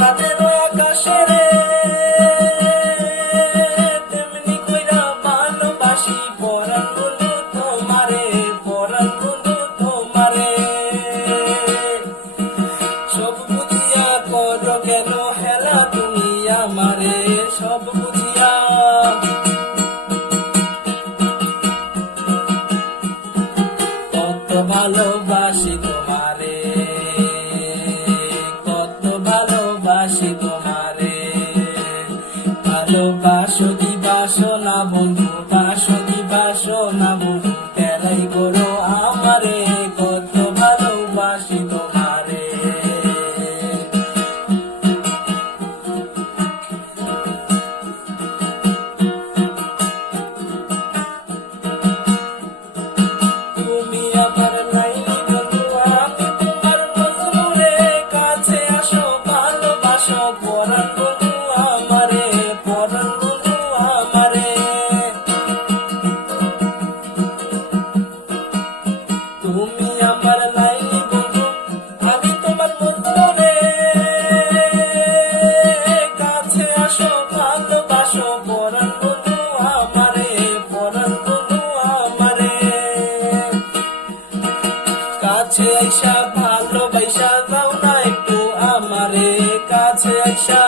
রাতের আকাশে রে তেমনি কইরা ভালোবাসি পরাণ বন্ধু তোমারে, পরাণ বন্ধু তোমারে। সব বুঝিয়া করো কেন হেলা তুমি আমারে, সব বুঝিয়া কত ভালোবাসি তোমারে, কত ভালোবাসি তোমারে। ভালোবাসো দিবাসো না বন্ধু, বাসো দিবাসো না বন্ধু, তেরাই করো আমারে, কত ভালোবাসি তোমারে। তুমি আমার লাইলি বন্ধু, আমি তোমার মজনু রে, কাছে আসো ভালোবাসো পরাণ বন্ধু আমারে, পরাণ বন্ধু আমারে। তুমি আমার লাইলি বন্ধু, আমি তোমার মজনু রে, কাছে আসো ভালোবাসো পরাণ বন্ধু আমারে, পরাণ বন্ধু আমারে। কাছে আইসা ভালোবাসা দাও না একটু আমারে, কাছে আইসা